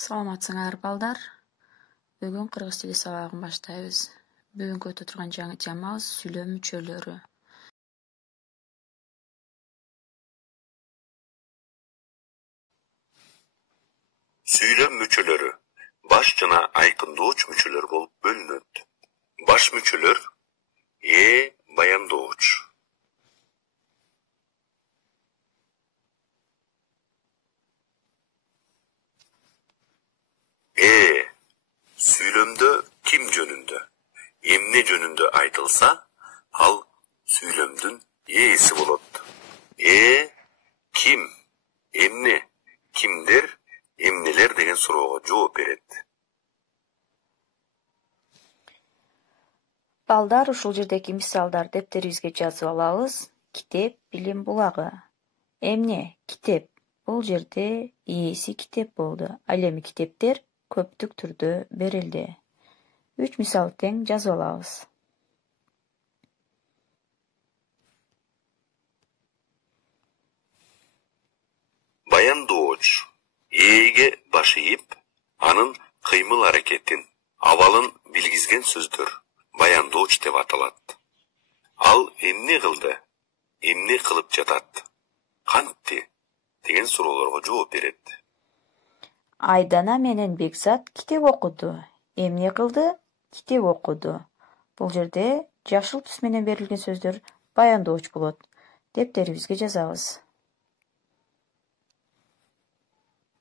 Саламатсыңар балдар. Бүгүн кыргыз тили сабагын баштайбыз. Бүгүн өтө турган жаңы темабыз сүйлөм мүчөлөрү. Сүйлөм мүчөлөрү баш жана айкындооч мүчөлөр болуп бөлүнөт. Баш мүчөлөр баяндооч. Сүйлөмдө ким жөнүндө, эмне жөнүндө айтылса, ал сүйлөмдүн ээси болот. Ким, эмне, кимдер, эмнелер деген суроого жооп берет. Балдар, ушул жердеги мисалдар дептерибизге жазып алабыз. Китеп, билим булагы. Эмне, китеп. Бул жерде ээси китеп болду. Ал эми китептер көптүк түрдө берилди. 3 мисал тең жазып алабыз. Баяндооч ээге баш ийип, анын кыймыл аракетин, абалын билгизген сөздөр баяндооч деп аталат. Ал эмне кылды, эмне кылып жатат, кантти деген суроолорго жооп берет. Айдана менен Бекзат китеп окуду. Эмне кылды? Китеп окуду. Бул жерде жашыл түс менен берилген сөздөр баяндооч болот. Дептерибизге жазабыз.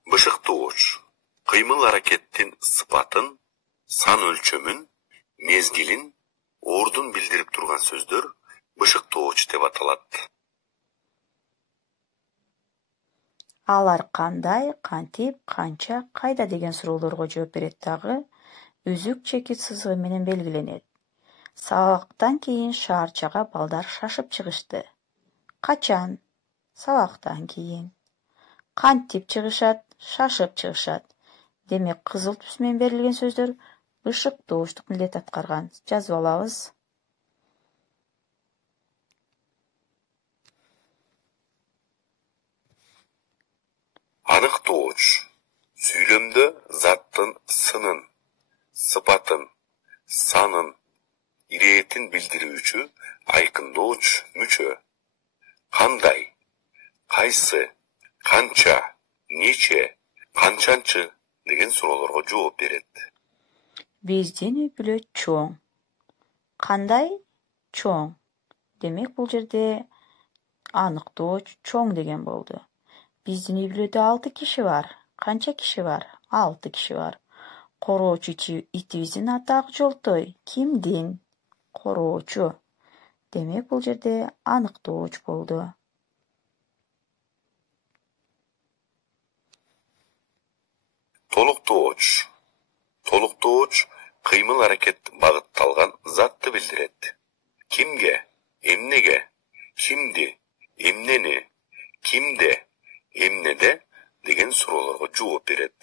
Бышыктооч кыймыл аракеттин сыпатын, сан өлчөмүн, мезгилин, ордун билдирип турган сөздөр бышыктооч деп аталат. Алар кандай, кантип, канча, кайда деген суроолорго жооп берет дагы. Үзүк чекит сызыгы менен белгиленет. Сабактан кийин шаарчага балдар шашып чыгышты. Качан? Сабактан кийин. Кантип чыгышат? Шашып чыгышат. Демек, кызыл түс менен берилген сөздөр бышыктоочтук милдет аткарган. Жазып алабыз. Аныктооч сүйлөмдө заттын сынын, сыпатын, санын, иретин билдирүүчү айкындооч мүчө. Кандай, кайсы, канча, нече, канчанчы деген суроолорго жооп берет. Биздин үй бүлө чоң. Кандай? Чоң. Демек, бул жерде аныктооч чоң деген болду. Биздин үй бүлөдө 6 киши бар. Канча киши бар? 6 киши бар. Короочу итибиздин аты Ак Жолтой. Кимдин? Короочу. Демек, бул жерде аныктооч болду. Толуктооч. Толуктооч кыймыл аракет багытталган затты билдирет. Кимге, эмнеге, кимди, эмнени, кимде, эмнеде деген суроолорго жооп берет.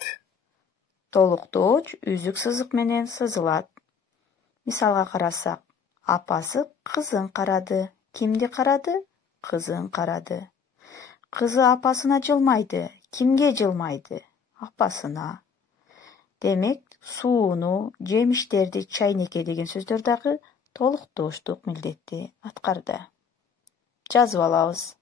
Толуктооч үзүк сызык менен сызылат. Мисалга карасак, апасы кызын карады. Кимди карады? Кызын карады. Кызы апасына жылмайды. Кимге жылмайды? Апасына. Демек, сууну, жемиштерди, чайнекке деген сөздөр дагы толуктоочтук милдетти аткарды. Жазып алабыз.